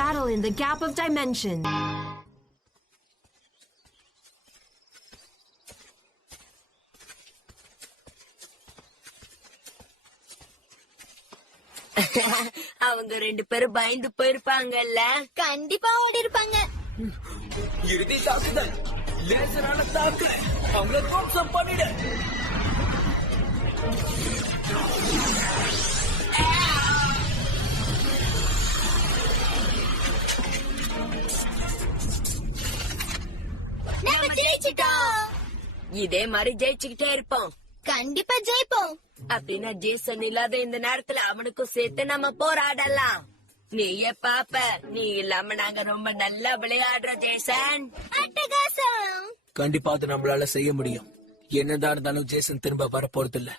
battle in the Gap of Dimension. அவங்க 2 பேரும் பயந்து போயிருப்பாங்கல்ல. கண்டிப்பா ஓடி இருப்பாங்க. இறுதி தாக்குதல், லேசரான தாக்கு, அவங்கள துவம்சம் பண்ணிடு. நம்ம ஜெயிச்சிட்டோம். இதே மாதிரி ஜெயிச்சுக்கிட்டே இருப்போம். கண்டிப்பா ஜெயிப்போம். அப்படின்னா ஜேசன் இல்லாத இந்த நேரத்துல அவனுக்கும் சேர்த்து நம்ம போராடலாம். நீயே பாப்ப, நீ இல்லாம நாங்க ரொம்ப நல்லா விளையாடுறோம் ஜேசன். அட்டகாசம். கண்டிப்பா அது நம்மளால செய்ய முடியும். என்னதான் இருந்தாலும் ஜேசன் திரும்ப வர போறது இல்ல.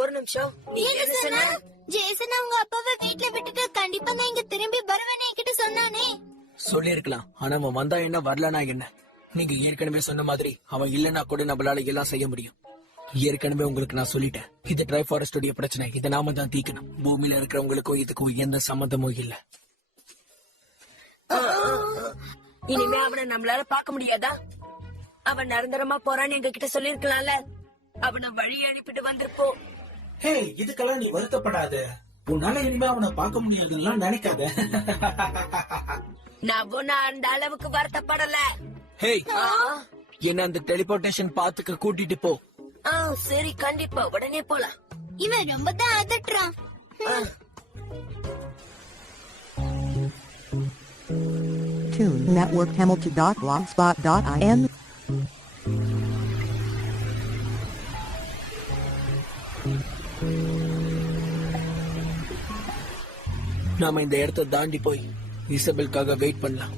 ஒரு நிமிஷம், நீ என்ன சொன்ன? ஜேசன் அவங்க அப்பாவை வீட்டுல விட்டுட்டு கண்டிப்பா நான் இங்க திரும்பி வருவேன்னு என்கிட்ட சொன்னானே. சொல்லிருக்கலாம், ஆனா அவன் வந்தா என்ன வரலனா என்ன? நீங்க ஏற்கனவே சொன்ன மாதிரி அவன் இல்லன்னா கூட நம்மளால எல்லாம் செய்ய முடியும். ஏற்கனவே உங்களுக்கு நான் சொல்லிட்டேன், இது ட்ரை ஃபாரஸ்டோட பிரச்சனை. இதை நாம தான் தீக்கணும். பூமியில இருக்கிறவங்களுக்கும் இதுக்கும் எந்த சம்பந்தமும் இல்ல. இனிமே அவனை நம்மளால பாக்க முடியாதா? அவன் நிரந்தரமா போறான்னு எங்க கிட்ட சொல்லிருக்கலாம்ல. அவனை வழி அனுப்பிட்டு வந்திருப்போம். ஹே, இதுக்கெல்லாம் நீ வருத்தப்படாத. உன்னால இனிமே அவனை பார்க்க முடியாதுன்னா நினைக்காத. நான் ஒன்னும் அந்த அளவுக்கு வருத்தப்படல. ஹே, என்ன அந்த டெலிபோர்டேஷன் பாத்துக்க கூட்டிட்டு போ. சரி, கண்டிப்பா உடனே போலாம். இவன் ரொம்ப தான் அதட்டுறான். Tune Network Hamilton.blogspot.in. நாம இந்த இடத்தை தாண்டி போய் இசபெல்காக வெயிட் பண்ணலாம்.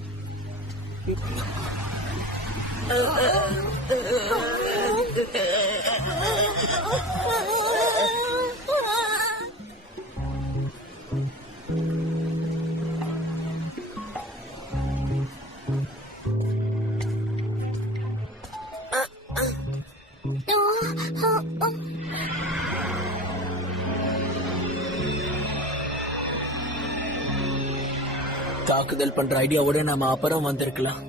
தாக்குதல் பண்ற ஐடியாவோட நாம அப்புறம் வந்திருக்கலாம்.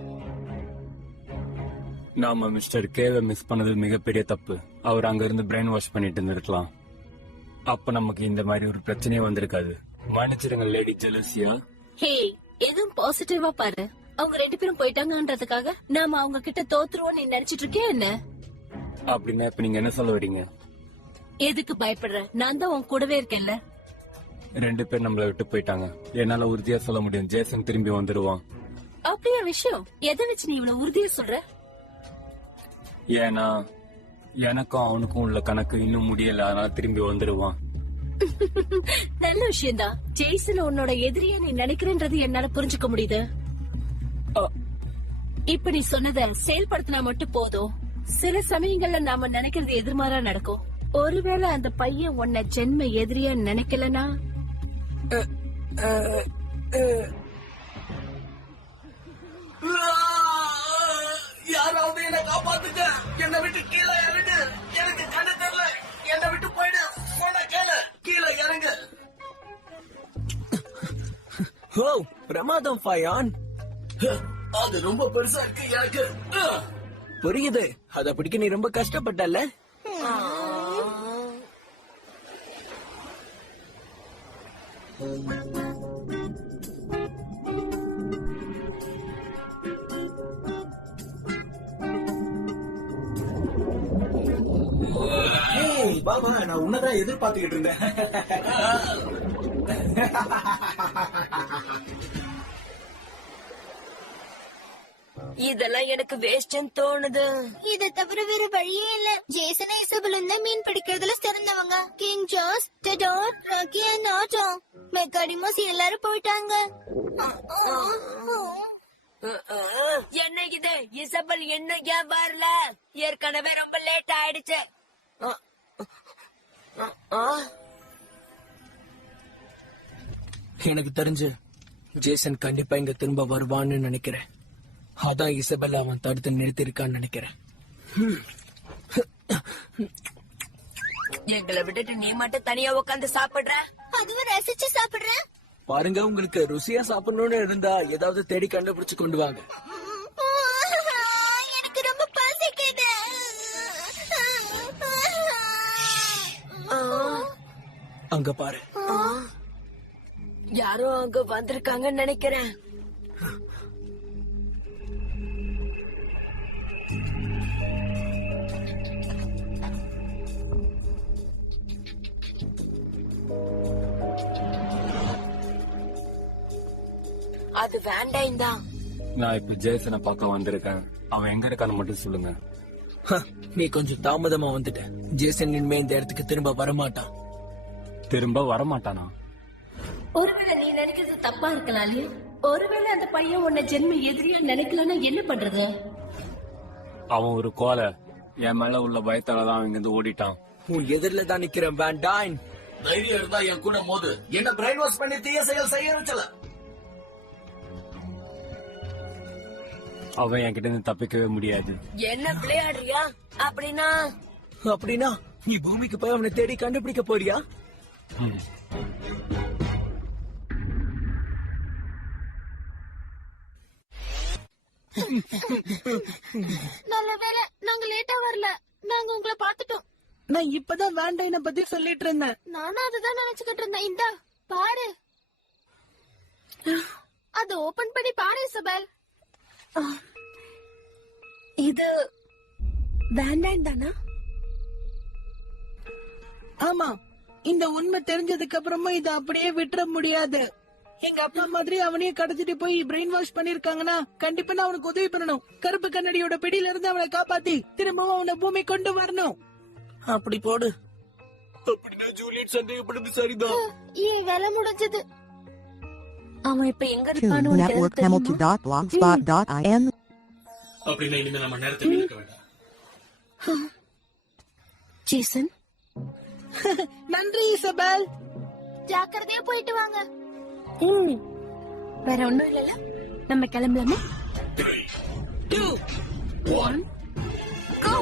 நாம மிஸ்டர் கேவை மிஸ் பண்ணது மிகப்பெரிய தப்பு. அவர் அங்க இருந்து பிரெயின் வாஷ் பண்ணிட்டு இருந்திருக்கலாம். அப்ப நமக்கு இந்த மாதிரி ஒரு பிரச்சனையே வந்திருக்காது. மன்னிச்சிருங்க லேடி ஜெலசியா. ஹே, எதுவும் பாசிட்டிவா பாரு. அவங்க 2 பேரும் போயிட்டாங்கன்றதுக்காக நாம அவங்க கிட்ட தோத்துருவோம் நீ நினைச்சிட்டு இருக்கே என்ன? அப்படின்னா இப்ப நீங்க என்ன சொல்ல வரீங்க? எதுக்கு பயப்படுற? நான் தான் உன் கூடவே இருக்கேன்ல. 2 பேர் நம்மள விட்டு போயிட்டாங்க. என்னால உறுதியா சொல்ல முடியும், ஜேசன் திரும்பி வந்துருவான். அப்படியா விஷயம்? எதை வச்சு நீ இவ்வளவு உறுதியா சொல்ற? ஏன்னா எனக்கும் அவனுக்கும் உள்ள கணக்கு இன்னும் முடியல, அதனால திரும்பி வந்துருவான். நல்ல விஷயம்தான். ஜெய்சன் உன்னோட எதிரியா நீ நினைக்கிறன்றது என்னால புரிஞ்சுக்க முடியுது. இப்ப நீ சொன்னத செயல்படுத்தினா மட்டும் போதும். சில சமயங்கள்ல நாம நினைக்கிறது எதிர்மாறா நடக்கும். ஒருவேளை அந்த பையன் உன்னை ஜென்ம எதிரியா நினைக்கலனா? யாராவது என்ன காப்பாத்துங்க. என்னை விட்டு கீழே இறங்கு. எனக்கு கண்ணு தெரியல. என்னை விட்டு போயிடு. சொன்ன கேளு. கீழே இறங்கு. ஓ, பிரமாதம் ஃபயான். அது ரொம்ப பெருசா இருக்கு எனக்கு. புரியுது. அத பிடிக்க நீ ரொம்ப கஷ்டப்பட்டல. பாபா, நான் உன்னதான் எதிர்பார்த்துக்கிட்டு இருந்தேன். இதெல்லாம் எனக்கு வேஸ்ட்னு தோணுது. இதை தவிர வேற வழியே இல்ல. ஜேசன் இசபெலும் தான் மீன் பிடிக்கிறதுல சிறந்தவங்க. கிங் ஜாஸ், டெடோர், ராக்கி அண்ட் ஆட்டோ, மெக்காடிமோஸ் எல்லாரும் போயிட்டாங்க. என்ன இது? இசபெல் என்ன ஏன் வரல? ஏற்கனவே ரொம்ப லேட் ஆயிடுச்சு. எனக்கு தெரிஞ்சு ஜேசன் கண்டிப்பா இங்க திரும்ப வருவான்னு நினைக்கிறேன். அதான் இசபெல் அவன் தடுத்து நிறுத்திருக்கான்னு நினைக்கிறேன். எங்களை விட்டுட்டு நீ மட்டும் தனியா உட்காந்து சாப்பிடுற? அதுவும் ரசிச்சு சாப்பிடுறேன். பாருங்க, உங்களுக்கு ருசியா சாப்பிடணும்னு இருந்தா ஏதாவது தேடி கண்டுபிடிச்சு கொண்டு வாங்க. எனக்கு ரொம்ப பசிக்குது. அங்க பாரு. யாரோ அங்க வந்திருக்காங்கன்னு நினைக்கிறேன். அது வேண்டாம் தான். நான் இப்ப ஜேசனை பார்க்க வந்திருக்கேன். அவன் எங்க இருக்கான்னு மட்டும் சொல்லுங்க. நீ கொஞ்சம் தாமதமா வந்துட்ட. ஜேசன் இனிமே இந்த இடத்துக்கு திரும்ப வரமாட்டான். திரும்ப வரமாட்டானா? ஒருவேளை நீ நினைக்கிறது தப்பா இருக்கலாம் இல்லையா? ஒருவேளை அந்த பையன் உன்னை ஜென்ம எதிரியா நினைக்கலன்னா என்ன பண்றது? அவன் ஒரு கோலை. என் மேல உள்ள பயத்தாலதான் அவன் இங்கிருந்து ஓடிட்டான். உன் எதிரில தான் நிக்கிறேன் வேண்டான். தைரியம் இருந்தா என் கூட மோது. என்ன பிரெயின் வாஷ் பண்ணி தீய செயல் செய்ய வச்சல. அவன் என்கிட்ட இருந்து தப்பிக்கவே முடியாது. என்ன விளையாடுறியா? அப்படின்னா நீ பூமிக்கு போய் அவனை தேடி கண்டுபிடிக்க போறியா? ம். நல்ல வேளை நாங்க லேட்டா வரல. நாங்க உங்களை பாத்துட்டோம். நான் இப்பதான் வேண்டைன பத்தி சொல்லிட்டு இருந்தேன். நானும் அதுதான் நினைச்சுக்கிட்டு இருந்தேன். இந்தா பாரு, அது ஓபன் பண்ணி பாரு இசபெல். இது வேண்டாம் தானா? ஆமா, இந்த உண்மை தெரிஞ்சதுக்கு அப்புறமா இத அப்படியே விட்டுற முடியாது. எங்க அப்பா மாதிரி அவனையும் கடத்திட்டு போய் பிரெயின் வாஷ் பண்ணிருக்காங்கன்னா கண்டிப்பா நான் அவனுக்கு உதவி பண்ணணும். கருப்பு கண்ணடியோட பிடியில இருந்து அவனை காப்பாத்தி திரும்பவும் அவனை பூமி கொண்டு வரணும். அப்படி போடு. அப்படின்னா ஜூலியட் சந்தேகப்படுது சரிதான். ஏன் வேலை முடிஞ்சது? அவன் இப்ப எங்க Tune இருப்பான்னு Network Hamilton.blogspot.in. அப்படின்னா இனிமே நம்ம நேரத்தை வீணாக்க வேண்டாம். ஜேசன், நன்றி இசபெல். ஜாக்கிரதையா போயிட்டு வாங்க. வேற ஒண்ணும் இல்லல, நம்ம கிளம்பலாமா? 3, 2, 1 Go!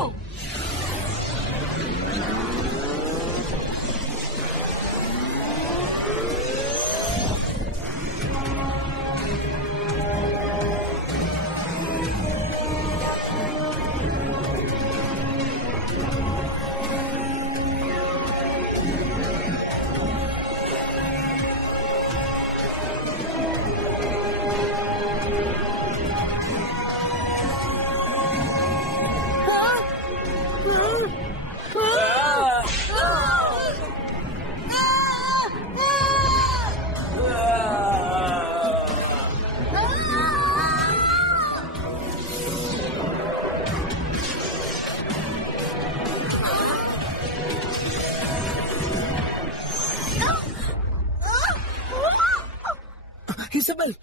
இசபெல்,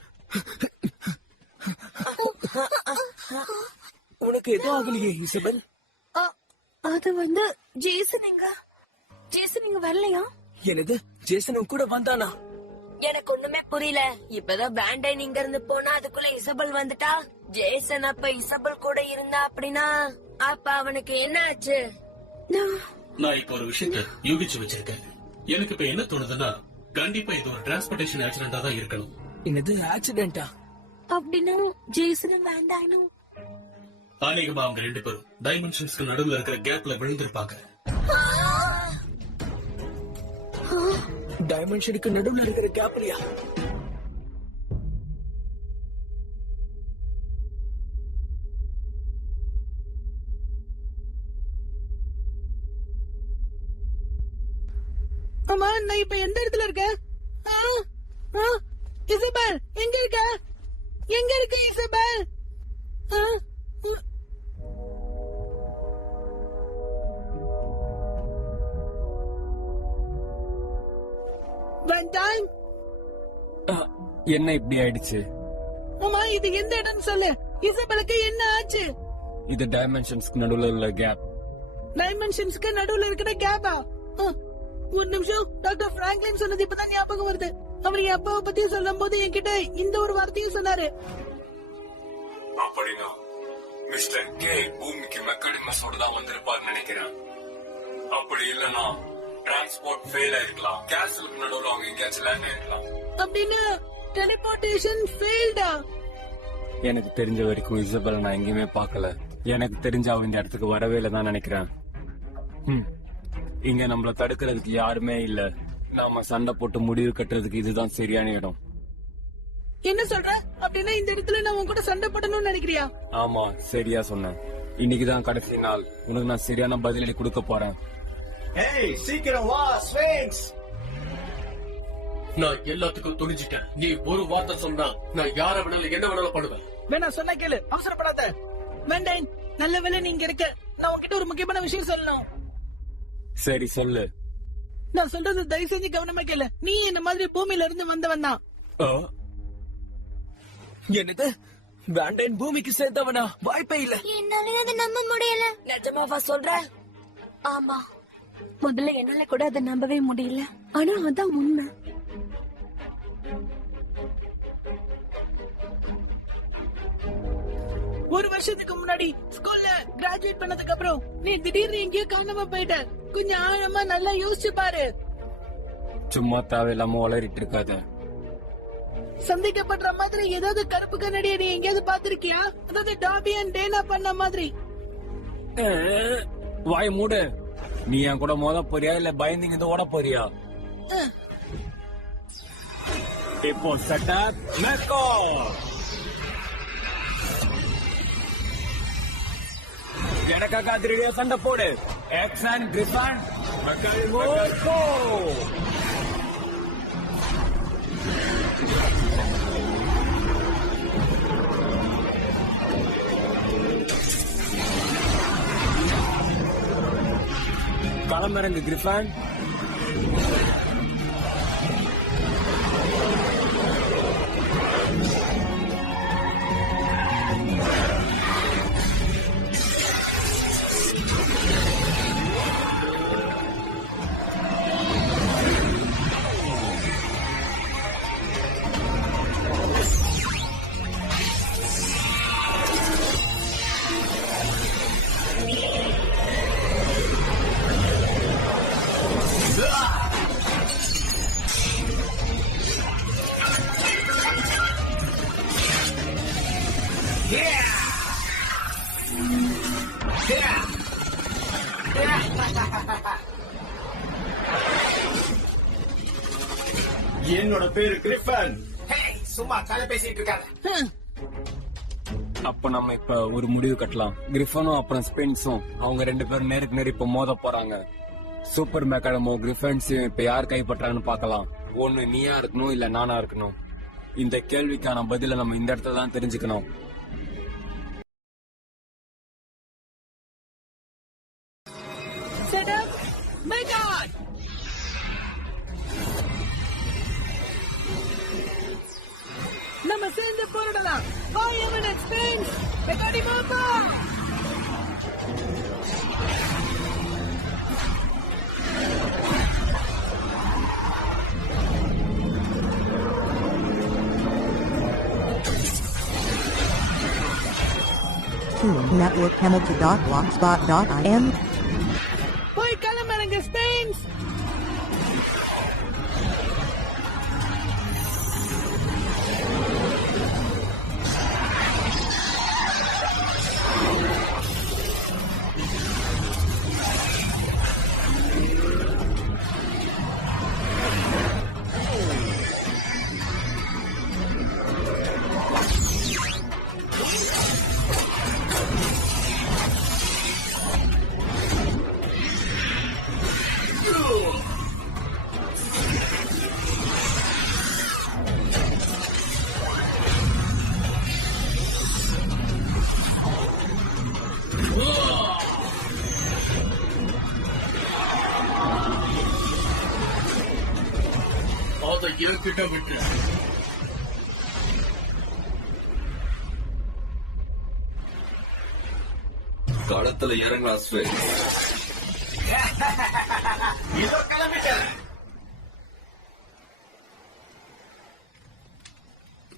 உனக்கு எதுவும் ஆகலையே இசபெல்? அது வந்து ஜேசன் இங்க வரலையா? எனது ஜேசனும் கூட வந்தானா? எனக்கு ஒண்ணுமே புரியல. இப்பதான் வேண்டாம் இங்க இருந்து போனா அதுக்குள்ள இசபெல் வந்துட்டா. ஜேசன் அப்ப இசபெல் கூட இருந்தா அப்படின்னா அப்ப அவனுக்கு என்ன ஆச்சு? நான் இப்ப ஒரு விஷயத்தை யூகிச்சு வச்சிருக்கேன். எனக்கு இப்ப என்ன தோணுதுன்னா, கண்டிப்பா இது ஒரு டிரான்ஸ்போர்டேஷன் ஆக்சிடென்டா தான் இருக்கணும். என்னது ஆக்சிடென்டா? அப்படின்னா ஜேசன் வேண்டாம். அநேகமா அவங்க 2 பேரும் டைமென்ஷன்ஸ்க்கு நடுவுல இருக்கிற கேப்ல விழுந்திருப்பாங்க. டைமென்ஷனுக்கு நடுவுல இருக்கிற கேப்லயா? ஆமா, நான் இப்ப எந்த இடத்துல இருக்கேன்? இசபெல் எங்க இருக்க? எங்க இருக்க இசபெல்? வேண்டாம். என்ன இப்படி ஆயிடுச்சு? ஆமா, இது எந்த இடம்னு சொல்லு. இசபெலுக்கு என்ன ஆச்சு? இது டைமென்ஷன்ஸ்க்கு நடுவுல உள்ள கேப். டைமென்ஷன்ஸ்க்கு நடுவுல இருக்கிற கேப்பா? ஒரு நிமிஷம், டாக்டர் பிராங்க்லின் சொன்னது இப்பதான் ஞாபகம் வருது. அவர் என் அப்பாவை பத்தி சொல்லும் போது என்கிட்ட இந்த ஒரு வார்த்தையும் சொன்னாரு. அப்படின்னா மிஸ்டர் கே பூமிக்கு மெக்கானிமஸோட தான் வந்திருப்பார்னு நினைக்கிறேன். அப்படி இல்லனா டிரான்ஸ்போர்ட் ஃபெயில் ஆயிருக்கலாம். கேஸ்லுக்கு நடுவுல அவங்க எங்கேயாச்சும் லேண்ட் ஆயிருக்கலாம். அப்படின்னு டெலிபோர்டேஷன் ஃபெயில்டா? எனக்கு தெரிஞ்ச வரைக்கும் இசபெல் நான் எங்கேயுமே பார்க்கல. எனக்கு தெரிஞ்ச அவ இந்த இடத்துக்கு வரவே இல்லை தான் நினைக்கிறேன். இங்க நம்மள தடுக்கிறதுக்கு யாருமே இல்ல. நாம சண்டை போட்டு முடிவு கட்டுறதுக்கு இதுதான் சரியான இடம். என்ன சொல்ற? அப்படின்னா இந்த இடத்துல நான் உன் கூட சண்டை போடணும்னு நினைக்கிறியா? ஆமா, சரியா சொன்னேன். இன்னைக்குதான் கடைசி நாள். உனக்கு நான் சரியான பதிலடி கொடுக்க போறேன். சீக்கிரம் வா ஸ்விங்ஸ். நான் எல்லாத்துக்கும் துணிஞ்சிட்டேன். நீ ஒரு வார்த்தை சொன்னா நான் யார வேணாலும் என்ன வேணாலும் பண்ணுவேன். வேணா சொன்னா கேளு, அவசரப்படாத. வேண்டாம், நல்ல வேளை நீங்க இருக்க. நான் உன்கிட்ட ஒரு முக்கியமான விஷயம் சொல்லணும். சரி சொல்லு. நான் சொல்றது தயவு செஞ்சு கவனமா கேளு. நீ என்ன மாதிரி பூமியில இருந்து வந்தவன் தான். என்னது? வேண்டன் பூமிக்கு சேர்ந்தவனா? வாய்ப்பே இல்ல. என்னால அதை நம்ப முடியல. நிஜமாவா சொல்ற? ஆமா, முதல்ல என்னால கூட அதை நம்பவே முடியல. ஆனா அதான் உண்மை. ஒரு வருஷத்துக்கு முன்னாடி ஸ்கூல்ல கிராஜுவேட் பண்ணதுக்கு அப்புறம் நீ திடீர்னு எங்கேயோ காணாம போயிட்ட. கொஞ்சம் ஆழமா நல்லா யோசிச்சு பாரு. சும்மா தேவையில்லாம வளரிட்டு இருக்காத. சந்திக்கப்படுற மாதிரி ஏதாவது கருப்பு கண்ணாடியை நீ எங்கேயாவது பாத்திருக்கியா? அதாவது டாபி அண்ட் டேனா பண்ண மாதிரி. வாய் மூடு. நீ என் கூட மோத போறியா இல்ல பயந்து ஓட போறியா? இப்போ செட்டப் மேக்கோ. எனக்காக அதிரடியா சண்டை போடு. எக்ஸன் கிரிஃபன் மெக்கானிமோ. களமிறங்கு கிரிஃபன். என்னோட பேரு கிரிஃபன். சும்மா கதை பேசிட்டு இருக்காங்க. அப்ப நம்ம இப்ப ஒரு முடிவு கட்டலாம். கிரிஃபனும் அப்புறம் ஸ்பென்ஸும் அவங்க 2 பேரும் நேருக்கு நேர் இப்ப மோத போறாங்க. சூப்பர் மெக்கானிமோ கிரிஃபன்ஸையும் இப்ப யார் கைப்பற்றான்னு பாக்கலாம். ஒண்ணு நீயா இருக்கணும் இல்ல நானா இருக்கணும். இந்த கேள்விக்கான பதில நம்ம இந்த இடத்துல தான் தெரிஞ்சுக்கணும். நம்ம சேர்ந்து போராடலாம். Network Hamilton.blogspot.in. போய் களமிறங்க ஸ்பெயின்ஸ். அதை என்கிட்ட விட்டு. களத்துல இறங்கா ஸ்பெயின்ஸ். இதோ கிளம்பிட்டேன்.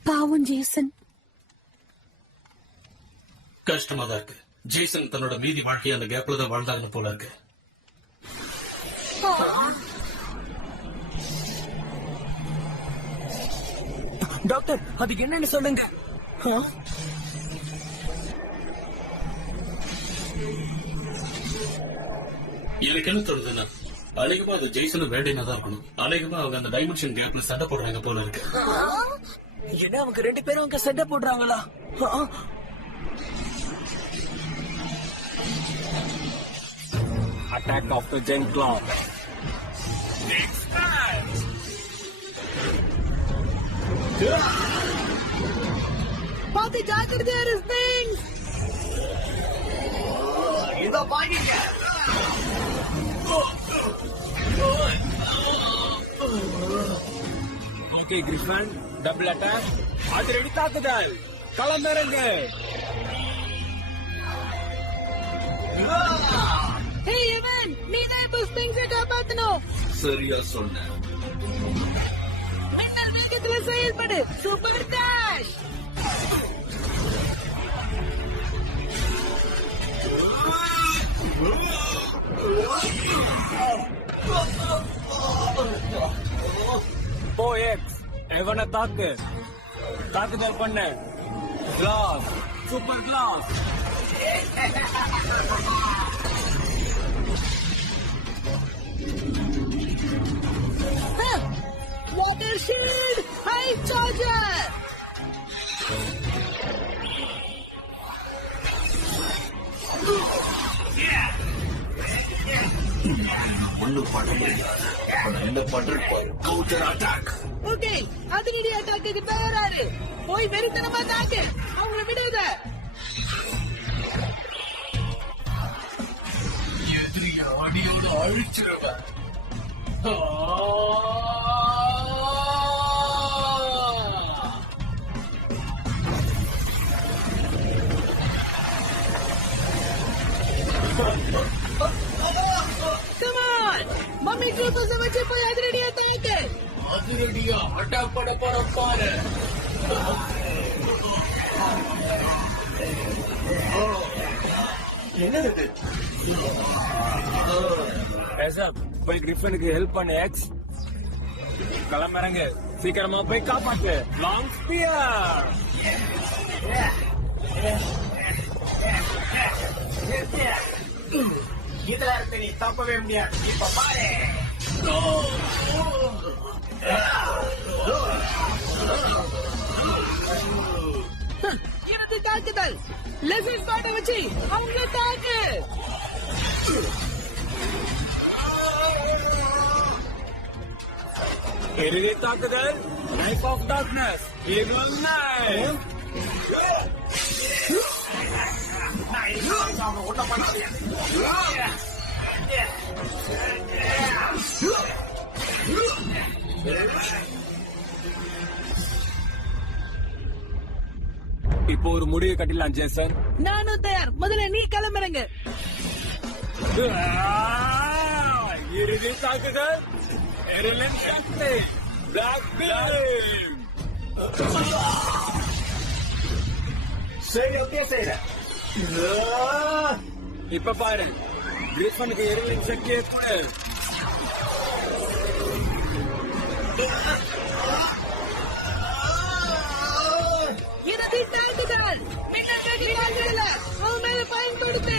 பாவம் ஜேசன். கஷ்டமா தான் இருக்கு. ஜேசன் தன்னோட மீதி வாழ்க்கையை அந்த கேப்ல தான் வாழ்ந்தாங்கன்னு போல இருக்கு. டாக்டர் அதுக்கு என்னன்னு சொல்லுங்க. எனக்கு என்ன தோணுதுன்னா அநேகமா அது ஜெய்சனும் வேண்டினா தான் இருக்கணும். அநேகமா அவங்க அந்த டைமென்ஷன் கேப்ல சண்டை போடுறாங்க போல இருக்கு. என்ன அவங்க 2 பேரும் அங்க சண்டை போடுறாங்களா? அட்டாக் ஆஃப் த ஜென் கிளாப். பாத்து ஜாக்கிரதையா இரு ஸ்பிங்ஸ். இதோ பாருங்க. Okay Griffin, double attack. அதிரடி தாக்குதல். களமிறங்க. ஹே எவன், நீ தான் இப்ப ஸ்பிங்ஸை காப்பாத்தணும். சரியா சொன்ன. மின்னல் வேகத்துல செயல்படு. Super dash. போஎக்ஸ் எவனை தாக்கு. தாக்குதல் பண்ண. Class, super class. Water shield, high charger. ஒண்ணும் பண்ண முடியாது. என்ன பண்ற கவுண்டர் அட்டாக். ஓகே, அதிரடி அட்டாக்கு தயாராரு. போய் வெறித்தனமா தாக்கு. அவங்கள விடாத. எதிரிய அடியோட அழிச்சிருவேன். மம்மி குளுக்கோஸ வச்சு போய் அதிரடியா தாக்கு. அதிரடியா அட்டாக் பண்ண போற பாரு. என்னது? போய் கிரிஃபனுக்கு ஹெல்ப் பண்ணு எக்ஸ். களமிறங்க. சீக்கிரமா போய் காப்பாத்து. Long spear. இதுல இருந்து நீ தப்பவே முடியாது. இப்ப பாரு. இருந்து தாக்குதல். லெசன் பாட்ட வச்சு அவங்கள தாக்கு. இறுதி தாக்குதல். Knife of darkness. Evil knife. இப்போ ஒரு முடிவு கட்டிடலாம் ஜேசன். நானும் தயார். முதல்ல நீ கிளம்புறங்க. இறுதி தாக்குதல். எரிலன் சக்தி. Black beam. சரி, ஓகே செய்யறேன். இப்ப பாரு, கிரிஃபனுக்கு எரிலின் சக்தியை கொடு. இறுதி தாக்குதல். மின்னல் வேக தாக்குதல அவன் மேல பயன்படுத்து.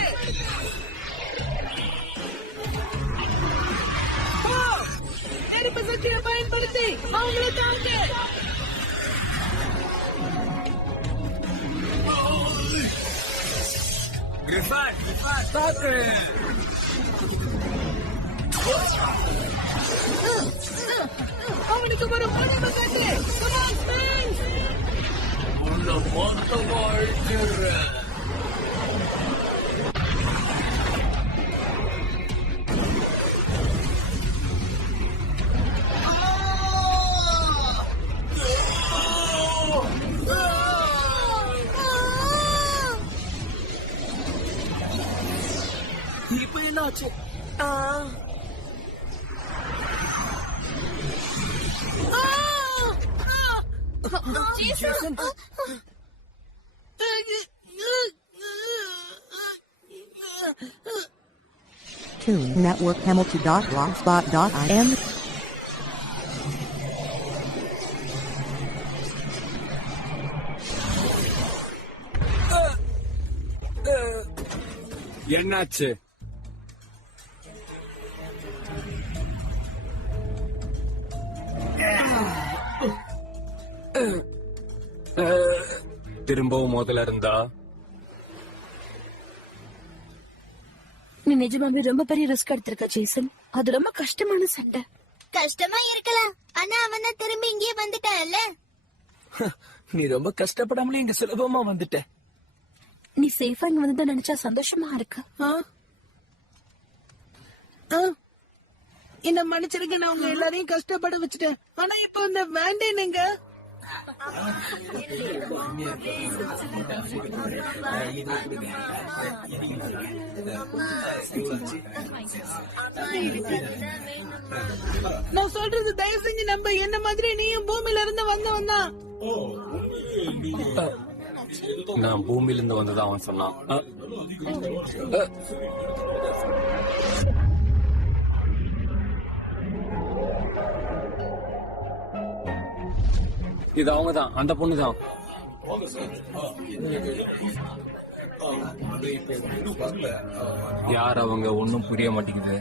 நெருப்பு சக்தியை பயன்படுத்தி அவங்கள தாக்கு. கிரிஃபன், தாக்கு. அவனுக்கு ஒரு முடிவு கட்டு. Come on, Sphinx. உன்னை மொத்தமா அழிச்சிடுறேன். இப்ப என்ன ஆச்சு? Jason. Toon Network Hamilton.blogspot.in என்னாச்சு? திரும்பவும் முதல்ல இருந்தா? நீ நிஜமாவே ரொம்ப பெரிய ரிஸ்க் எடுத்திருக்க ஜேசன். அது ரொம்ப கஷ்டமான சண்டை. கஷ்டமா இருக்கலாம், ஆனா அவன் தான் திரும்பி இங்கே வந்துட்டான்ல. நீ ரொம்ப கஷ்டப்படாமலே இங்க சுலபமா வந்துட்ட. நீ சேஃபா இங்க வந்து நினைச்சா சந்தோஷமா இருக்கு. என்ன மன்னிச்சிருக்க, நான் உங்க எல்லாரையும் கஷ்டப்பட வச்சுட்டேன். ஆனா இப்ப இந்த வேண்டேன் நீங்க நான் சொல்றது தயவு செஞ்சு நம்ப. என்ன மாதிரி நீயும் பூமியில இருந்து வந்தவன் தான். நான் பூமியில இருந்து வந்ததா அவன் சொன்னான். இது அவங்கதான், அந்த பொண்ணுதான். யார் அவங்க? ஒன்னும் புரிய மாட்டேங்குது.